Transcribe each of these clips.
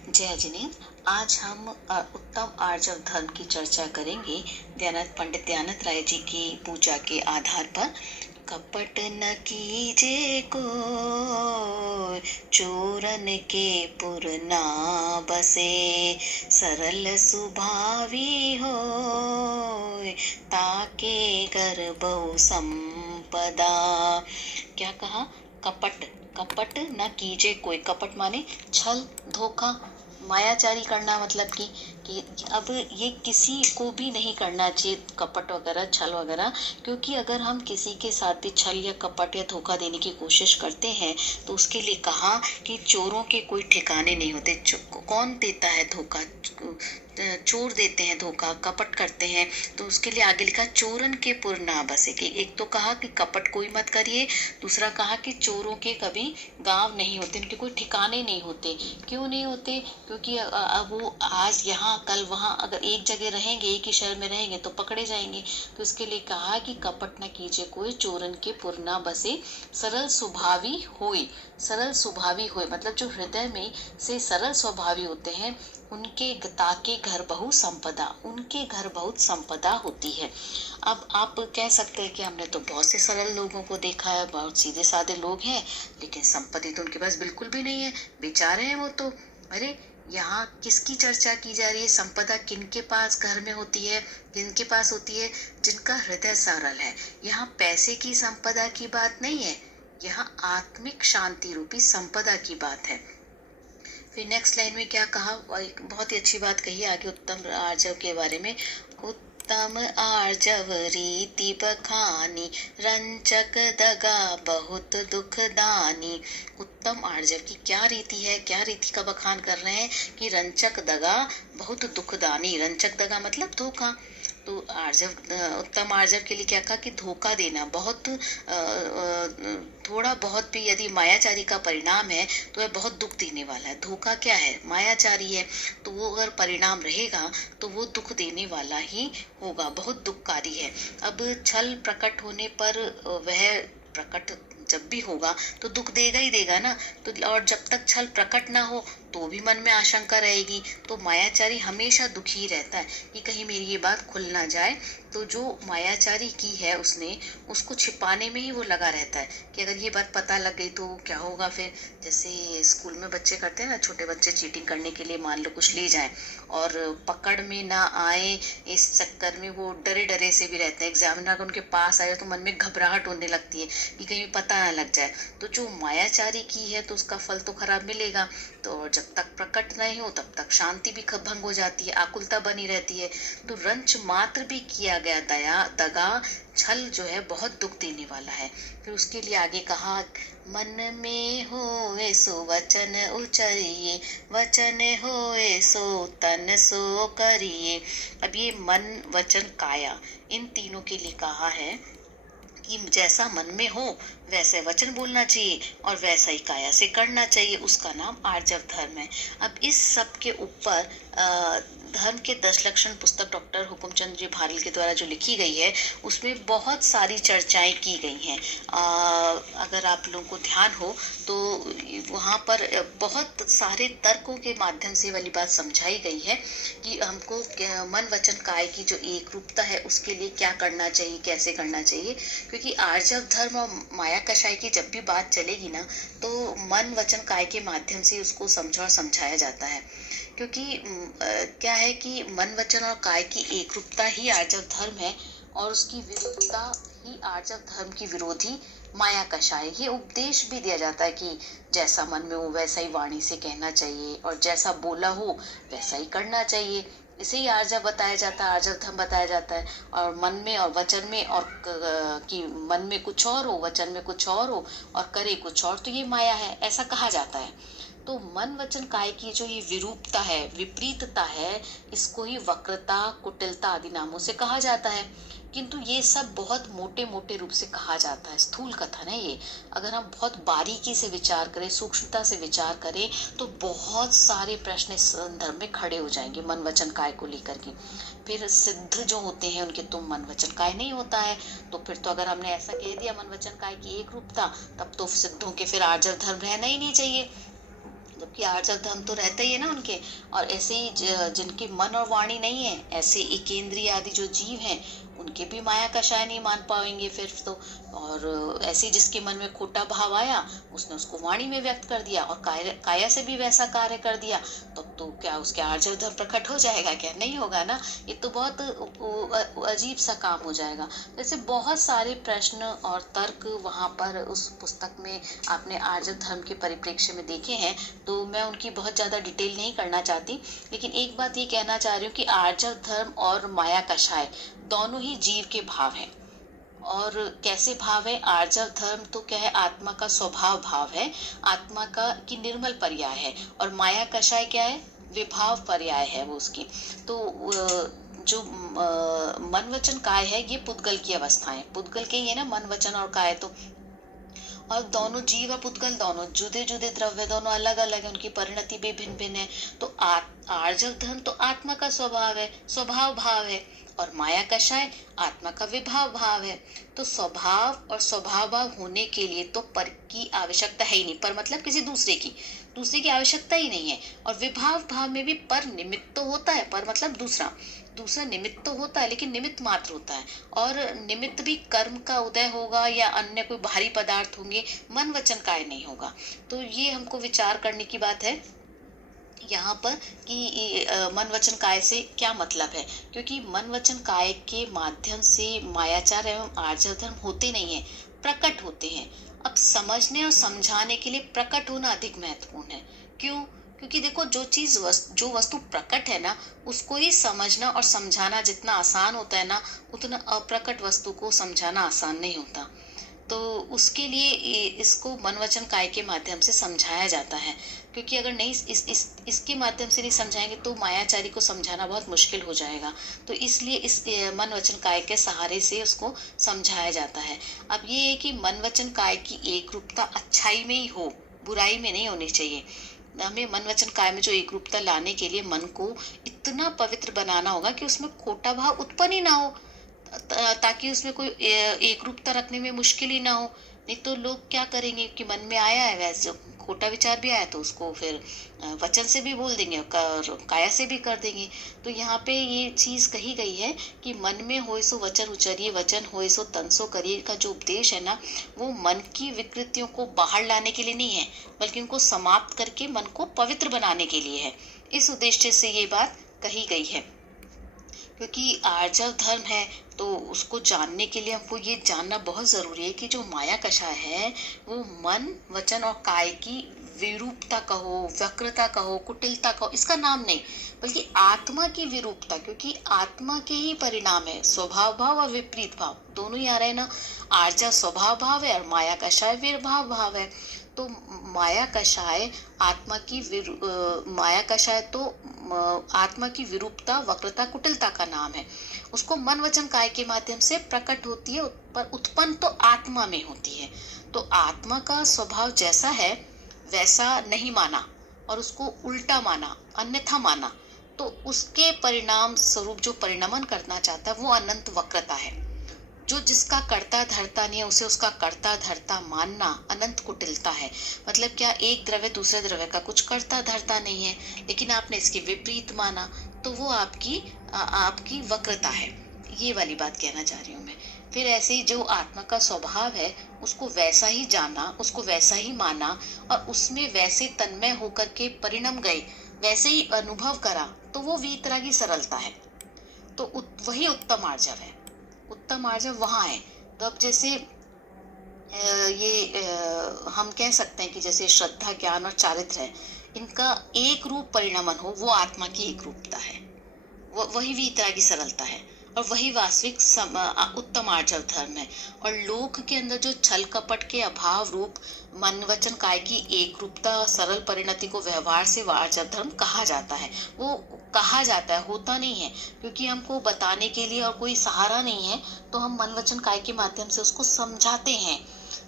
जय जिनेन्द्र। आज हम उत्तम आर्जव धर्म की चर्चा करेंगे पंडित दयानंद राय जी की पूजा के आधार पर। कपट न कीजे को चोरन के पुर ना बसे, सरल सुभावी हो ताके कर बहु संपदा। क्या कहा? कपट, कपट न कीजे कोई। कपट माने छल, धोखा, मायाचारी करना। मतलब कि अब ये किसी को भी नहीं करना चाहिए, कपट वगैरह, छल वगैरह। क्योंकि अगर हम किसी के साथ भी छल या कपट या धोखा देने की कोशिश करते हैं तो उसके लिए कहा कि चोरों के कोई ठिकाने नहीं होते। कौन देता है धोखा? चोर देते हैं धोखा, कपट करते हैं। तो उसके लिए आगे लिखा चोरन के पुर ना बसे। कि एक तो कहा कि कपट कोई मत करिए, दूसरा कहा कि चोरों के कभी गांव नहीं होते, उनके कोई ठिकाने नहीं होते। क्यों नहीं होते? क्योंकि अब वो आज यहाँ कल वहां, अगर एक जगह रहेंगे, एक ही शहर में रहेंगे तो पकड़े जाएंगे। तो इसके लिए कहा कि कपट न कीजिए कोई, चोरन के पुर ना बसे, सरल स्वभावी होए। सरल स्वभावी होए मतलब जो हृदय में से सरल स्वभावी होते हैं उनके ताके घर बहु संपदा, उनके घर बहुत संपदा होती है। अब आप कह सकते हैं कि हमने तो बहुत से सरल लोगों को देखा है, बहुत सीधे साधे लोग हैं, लेकिन संपत्ति तो उनके पास बिल्कुल भी नहीं है, बेचारे हैं वो तो। अरे यहाँ किसकी चर्चा की जा रही है? संपदा किनके पास घर में होती है, किनके पास होती है? जिनका हृदय सरल है। यहाँ पैसे की संपदा की बात नहीं है, यहाँ आत्मिक शांति रूपी संपदा की बात है। फिर नेक्स्ट लाइन में क्या कहा? एक बहुत ही अच्छी बात कही आगे उत्तम आर्जव के बारे में। उत्तम आर्जव रीति बखानी, रंचक दगा बहुत दुखदानी। उत्तम आर्जव की क्या रीति है, क्या रीति का बखान कर रहे हैं कि रंचक दगा बहुत दुखदानी। रंचक दगा मतलब धोखा। तो उत्तम आर्जव के लिए क्या कहा कि धोखा देना बहुत, थोड़ा बहुत भी यदि मायाचारी का परिणाम है तो वह बहुत दुख देने वाला है। धोखा क्या है? मायाचारी है। तो वो अगर परिणाम रहेगा तो वो दुख देने वाला ही होगा, बहुत दुखकारी है। अब छल प्रकट होने पर वह प्रकट जब भी होगा तो दुख देगा ही देगा ना। तो और जब तक छल प्रकट ना हो तो भी मन में आशंका रहेगी। तो मायाचारी हमेशा दुखी रहता है कि कहीं मेरी ये बात खुल ना जाए। तो जो मायाचारी की है उसने, उसको छिपाने में ही वो लगा रहता है कि अगर ये बात पता लग गई तो क्या होगा फिर। जैसे स्कूल में बच्चे करते हैं ना, छोटे बच्चे चीटिंग करने के लिए मान लो कुछ ले जाएं और पकड़ में ना आए, इस चक्कर में वो डरे डरे से भी रहते हैं। एग्जामिनर अगर उनके पास आए तो मन में घबराहट होने लगती है कि कहीं पता ना लग जाए। तो जो मायाचारी की है तो उसका फल तो खराब मिलेगा। तो जब तक प्रकट नहीं हो तब तक शांति भी भंग हो जाती है, आकुलता बनी रहती है। तो रंच मात्र भी किया गया दया दगा, छल जो है बहुत दुख देने वाला है। फिर उसके लिए आगे कहा मन में होए सो वचन उचरिए, वचन होए सो तन सो करिए। अब ये मन वचन काया, इन तीनों के लिए कहा है कि जैसा मन में हो वैसे वचन बोलना चाहिए और वैसा ही काया से करना चाहिए। उसका नाम आर्जव धर्म है। अब इस सब के ऊपर धर्म के 10 लक्षण पुस्तक डॉक्टर हुकुमचंद जी भारल के द्वारा जो लिखी गई है उसमें बहुत सारी चर्चाएं की गई हैं। अगर आप लोगों को ध्यान हो तो वहाँ पर बहुत सारे तर्कों के माध्यम से वाली बात समझाई गई है कि हमको मन वचन काय की जो एक रूपता है उसके लिए क्या करना चाहिए, कैसे करना चाहिए। क्योंकि आर्जव धर्म और माया कषाय की जब भी बात चलेगी ना तो मन वचन काय के माध्यम से उसको समझा और समझाया जाता है। क्योंकि क्या है कि मन वचन और काय की एक रूपता ही आर्जव धर्म है और उसकी विरुद्धता ही आर्जव धर्म की विरोधी माया कषाय। ये उपदेश भी दिया जाता है कि जैसा मन में हो वैसा ही वाणी से कहना चाहिए और जैसा बोला हो वैसा ही करना चाहिए। इसे ही आर्जव बताया जाता है, आर्जव धर्म बताया जाता है। और मन में और वचन में और कि मन में कुछ और हो, वचन में कुछ और हो और करे कुछ और, तो ये माया है, ऐसा कहा जाता है। तो मन वचन काय की जो ये विरूपता है, विपरीतता है, इसको ही वक्रता, कुटिलता आदि नामों से कहा जाता है। किंतु ये सब बहुत मोटे मोटे रूप से कहा जाता है, स्थूल कथन है ये। अगर हम बहुत बारीकी से विचार करें, सूक्ष्मता से विचार करें तो बहुत सारे प्रश्न इस संदर्भ में खड़े हो जाएंगे मन वचन काय को लेकर के। फिर सिद्ध जो होते हैं उनके तो मन वचन काय नहीं होता है। तो फिर तो अगर हमने ऐसा कह दिया मन वचन काय की एक रूपता, तब तो सिद्धों के फिर आर्जव धर्म रहना ही नहीं चाहिए। जबकि आर्जव धर्म तो रहते ही है ना उनके। और ऐसे ही जिनके मन और वाणी नहीं है, ऐसे एकेंद्रिय आदि जो जीव हैं, उनके भी माया कषाय नहीं मान पाएंगे फिर तो। और ऐसे ही जिसके मन में खोटा भाव आया, उसने उसको वाणी में व्यक्त कर दिया और काया से भी वैसा कार्य कर दिया, तब तो क्या उसके आर्जव धर्म प्रकट हो जाएगा? क्या नहीं होगा ना। ये तो बहुत अजीब सा काम हो जाएगा। जैसे बहुत सारे प्रश्न और तर्क वहां पर उस पुस्तक में आपने आर्जव धर्म के परिप्रेक्ष्य में देखे हैं, तो मैं उनकी बहुत ज़्यादा डिटेल नहीं करना चाहती। लेकिन एक बात ये कहना चाह रही हूँ कि आर्जव धर्म और माया कषाय दोनों ही जीव के भाव हैं। और कैसे भाव है? आर्जव धर्म तो क्या है, आत्मा का स्वभाव भाव है, आत्मा का की निर्मल पर्याय है। और माया कषाय क्या है? विभाव पर्याय है वो उसकी। तो जो मन वचन काय है, ये पुद्गल की अवस्थाएं, पुद्गल के ही है ना मन वचन और काय। तो और दोनों जीव और पुद्गल दोनों जुदे जुदे द्रव्य, दोनों अलग अलग है, उनकी परिणति भी भिन्न भिन्न है। तो आर्जव धर्म तो आत्मा का स्वभाव है, स्वभाव भाव है। और माया कषाय आत्मा का विभाव भाव है। तो स्वभाव और स्वभाव भाव होने के लिए तो पर की आवश्यकता है ही नहीं। पर मतलब किसी दूसरे की आवश्यकता ही नहीं है। और विभाव भाव में भी पर निमित्त तो होता है, पर मतलब दूसरा दूसरा निमित्त तो होता है, लेकिन निमित्त मात्र होता है। और निमित्त भी कर्म का उदय होगा या अन्य कोई भारी पदार्थ होंगे, मन वचन काय नहीं होगा। तो ये हमको विचार करने की बात है यहाँ पर कि मन वचन काय से क्या मतलब है। क्योंकि मन वचन काय के माध्यम से मायाचार एवं आर्जव धर्म होते नहीं है, प्रकट होते हैं। अब समझने और समझाने के लिए प्रकट होना अधिक महत्वपूर्ण है। क्यों? क्योंकि देखो, जो वस्तु प्रकट है ना, उसको ही समझना और समझाना जितना आसान होता है ना, उतना अप्रकट वस्तु को समझाना आसान नहीं होता। तो उसके लिए इसको मन वचन काय के माध्यम से समझाया जाता है। क्योंकि अगर नहीं इसके माध्यम से नहीं समझाएंगे तो मायाचारी को समझाना बहुत मुश्किल हो जाएगा। तो इसलिए इस मन वचन काय के सहारे से उसको समझाया जाता है। अब ये है कि मन वचन काय की एक रूपता अच्छाई में ही हो, बुराई में नहीं होनी चाहिए। हमें मन वचन काय में जो एक रूपता लाने के लिए मन को इतना पवित्र बनाना होगा कि उसमें खोटा भाव उत्पन्न ही ना हो, ताकि उसमें कोई एक रूपता रखने में मुश्किल ही ना हो। नहीं तो लोग क्या करेंगे कि मन में आया है, वैसे खोटा विचार भी आया तो उसको फिर वचन से भी बोल देंगे और काया से भी कर देंगे। तो यहाँ पे ये चीज कही गई है कि मन में होए सो वचन उचरिए, वचन होए सो तन सो करिए का जो उपदेश है ना, वो मन की विकृतियों को बाहर लाने के लिए नहीं है, बल्कि उनको समाप्त करके मन को पवित्र बनाने के लिए है। इस उद्देश्य से ये बात कही गई है। क्योंकि आर्जव धर्म है तो उसको जानने के लिए हमको ये जानना बहुत जरूरी है कि जो माया कषाय है वो मन वचन और काय की विरूपता कहो, वक्रता कहो, कुटिलता कहो, इसका नाम नहीं, बल्कि आत्मा की विरूपता। क्योंकि आत्मा के ही परिणाम है स्वभाव भाव और विपरीत भाव, दोनों ही आ रहे हैं ना। आर्जव स्वभाव भाव है और माया कषाय विर्भाव भाव है। तो माया कषाय आत्मा की माया कषाय तो आत्मा की विरूपता, वक्रता, कुटिलता का नाम है। उसको मन वचन काय के माध्यम से प्रकट होती है, पर उत्पन्न तो आत्मा में होती है। तो आत्मा का स्वभाव जैसा है वैसा नहीं माना और उसको उल्टा माना, अन्यथा माना, तो उसके परिणाम स्वरूप जो परिणमन करना चाहता है वो अनंत वक्रता है। जो जिसका कर्ता धर्ता नहीं है उसे उसका कर्ता धर्ता मानना अनंत कुटिलता है। मतलब क्या, एक द्रव्य दूसरे द्रव्य का कुछ कर्ता धर्ता नहीं है, लेकिन आपने इसके विपरीत माना, तो वो आपकी वक्रता है। ये वाली बात कहना चाह रही हूँ मैं। फिर ऐसे ही जो आत्मा का स्वभाव है उसको वैसा ही जाना, उसको वैसा ही माना और उसमें वैसे तन्मय होकर के परिणम गए, वैसे ही अनुभव करा, तो वो वीतरागी सरलता है। तो वही उत्तम आर्जव है। उत्तम आर्जव वहां है। तो अब जैसे हम कह सकते हैं कि जैसे श्रद्धा, ज्ञान और चारित्र है, इनका एक रूप परिणमन हो, वो आत्मा की एक रूपता है, वही वीतरागी सरलता है और वही वास्तविक उत्तम आर्जव धर्म है। और लोक के अंदर जो छल कपट के अभाव रूप मन वचन काय की एक रूपता, सरल परिणति को व्यवहार से आर्जव धर्म कहा जाता है। वो कहा जाता है, होता नहीं है, क्योंकि हमको बताने के लिए और कोई सहारा नहीं है, तो हम मन वचन काय के माध्यम से उसको समझाते हैं।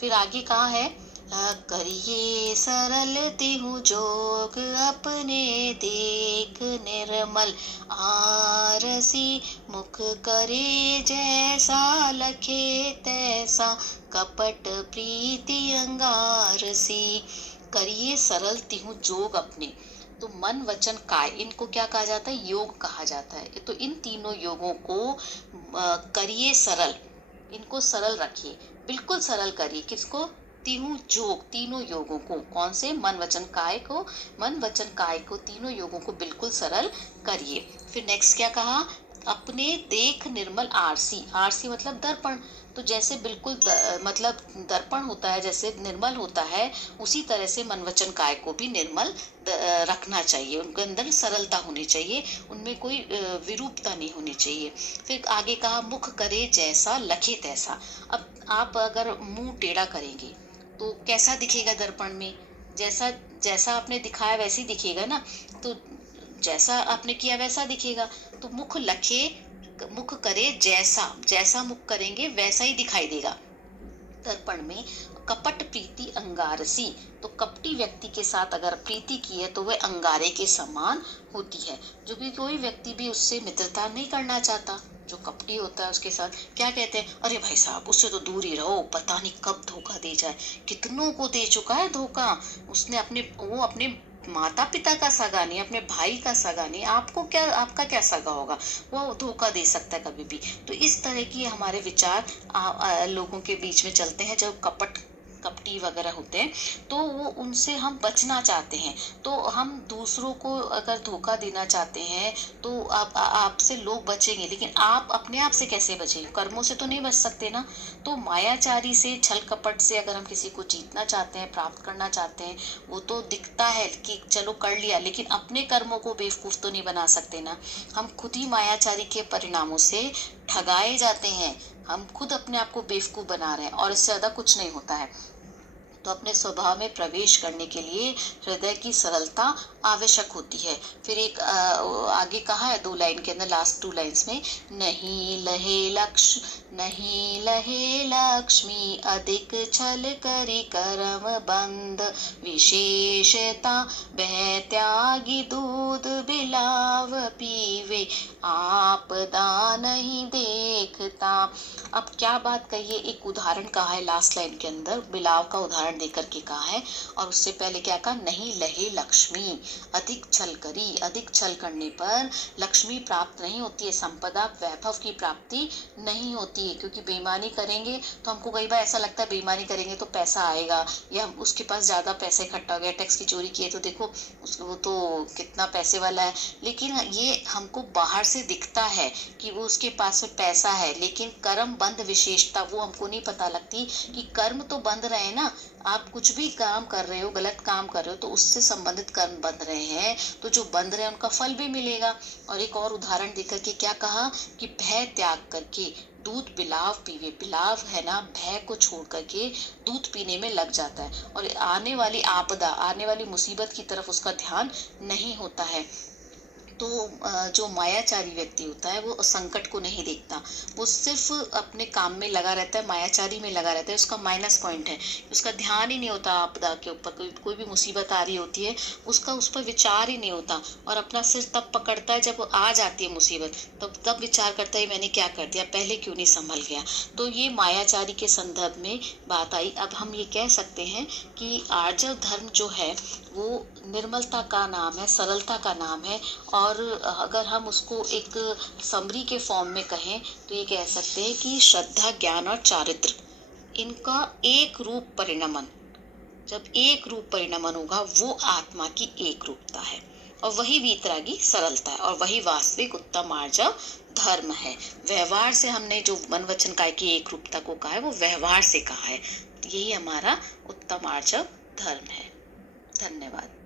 फिर आगे कहा है, करिए सरल तिहु जोग, अपने देख निर्मल आरसी, मुख करे जैसा लखे तैसा, कपट प्रीति अंगारसी। करिए सरल तिहु जोग अपने। तो मन वचन काय, इनको क्या कहा जाता है, योग कहा जाता है। तो इन तीनों योगों को करिए सरल, इनको सरल रखिए, बिल्कुल सरल करिए। किसको, तीनों जोग, तीनों योगों को। कौन से, मन वचन काय को, मन वचन काय को, तीनों योगों को बिल्कुल सरल करिए। फिर नेक्स्ट क्या कहा, अपने देख निर्मल आरसी, आरसी मतलब दर्पण। तो जैसे बिल्कुल मतलब दर्पण होता है, जैसे निर्मल होता है, उसी तरह से मन वचन काय को भी निर्मल रखना चाहिए। उनके अंदर सरलता होनी चाहिए, उनमें कोई विरूपता नहीं होनी चाहिए। फिर आगे कहा, मुख करे जैसा लखे तैसा। अब आप अगर मुंह टेढ़ा करेंगे तो कैसा दिखेगा दर्पण में, जैसा जैसा आपने दिखाया वैसे ही दिखेगा ना। तो जैसा आपने किया वैसा दिखेगा। तो मुख लखे, मुख करे जैसा, जैसा मुख करेंगे वैसा ही दिखाई देगा दर्पण में। कपट प्रीति अंगारसी, तो कपटी व्यक्ति के साथ अगर प्रीति की है तो वह अंगारे के समान होती है। जो भी कोई व्यक्ति भी उससे मित्रता नहीं करना चाहता, जो कपटी होता है उसके साथ क्या कहते हैं, अरे भाई साहब उससे तो दूर ही रहो, पता नहीं कब धोखा दे जाए। कितनों को दे चुका है धोखा उसने, वो अपने माता पिता का सगा नहीं, अपने भाई का सगा नहीं, आपको क्या, आपका क्या सगा होगा, वो धोखा दे सकता है कभी भी। तो इस तरह की हमारे विचार लोगों के बीच में चलते हैं, जो कपटी वगैरह होते हैं। तो वो उनसे हम बचना चाहते हैं। तो हम दूसरों को अगर धोखा देना चाहते हैं तो आपसे लोग बचेंगे, लेकिन आप अपने आप से कैसे बचेंगे, कर्मों से तो नहीं बच सकते ना। तो मायाचारी से, छल कपट से अगर हम किसी को जीतना चाहते हैं, प्राप्त करना चाहते हैं, वो तो दिखता है कि चलो कर लिया, लेकिन अपने कर्मों को बेवकूफ तो नहीं बना सकते ना। हम खुद ही मायाचारी के परिणामों से ठगाए जाते हैं, हम खुद अपने आप को बेवकूफ बना रहे हैं, और इससे ज्यादा कुछ नहीं होता है। तो अपने स्वभाव में प्रवेश करने के लिए हृदय की सरलता आवश्यक होती है। फिर एक आगे कहा है 2 लाइन के अंदर, लास्ट 2 लाइन्स में, नहीं लहे लक्ष्य, नहीं लहे लक्ष्मी अधिक छल करी करम बंद, विशेषता बह त्यागी दूध बिलाव पीवे, आपदा नहीं देखता। अब क्या बात कही है, एक उदाहरण कहा है लास्ट लाइन के अंदर, बिलाव का उदाहरण देकर के कहा है। और उससे पहले क्या कहा, नहीं लहे लक्ष्मी, अधिक छल करी, अधिक छल करने पर लक्ष्मी प्राप्त नहीं होती है, संपदा वैभव की प्राप्ति नहीं होती है। क्योंकि बेईमानी करेंगे तो हमको कई बार ऐसा लगता है बेईमानी करेंगे तो पैसा आएगा, या उसके पास ज्यादा पैसे इकट्ठा हो गया, टैक्स की चोरी की है तो देखो उसको, वो तो कितना पैसे वाला है। लेकिन ये हमको बाहर से दिखता है कि वो उसके पास में पैसा है, लेकिन कर्म बंद विशेषता वो हमको नहीं पता लगती कि कर्म तो बंद रहे ना। आप कुछ भी काम कर रहे हो, गलत काम कर रहे हो, तो उससे संबंधित कर्म बंद रहे हैं, तो जो बंद रहे हैं उनका फल भी मिलेगा। और एक और उदाहरण देकर के क्या कहा कि भय त्याग करके दूध बिलाव पीवे, बिलाव है ना भय को छोड़ करके दूध पीने में लग जाता है, और आने वाली आपदा, आने वाली मुसीबत की तरफ उसका ध्यान नहीं होता है। तो जो मायाचारी व्यक्ति होता है वो संकट को नहीं देखता, वो सिर्फ अपने काम में लगा रहता है, मायाचारी में लगा रहता है। उसका माइनस पॉइंट है, उसका ध्यान ही नहीं होता आपदा के ऊपर। कोई भी मुसीबत आ रही होती है, उसका उस पर विचार ही नहीं होता, और अपना सिर तब पकड़ता है जब आ जाती है मुसीबत, तब विचार करता है मैंने क्या कर दिया, पहले क्यों नहीं संभल गया। तो ये मायाचारी के संदर्भ में बात आई। अब हम ये कह सकते हैं कि आर्जव धर्म जो है वो निर्मलता का नाम है, सरलता का नाम है। और अगर हम उसको एक समरी के फॉर्म में कहें तो ये कह सकते हैं कि श्रद्धा, ज्ञान और चारित्र, इनका एक रूप परिणमन, जब एक रूप परिणमन होगा वो आत्मा की एक रूपता है, और वही वीतरागी सरलता है, और वही वास्तविक उत्तम आर्जव धर्म है। व्यवहार से हमने जो मन वचन काय की एक रूपता को कहा है वो व्यवहार से कहा है, यही हमारा उत्तम आर्जव धर्म है। धन्यवाद।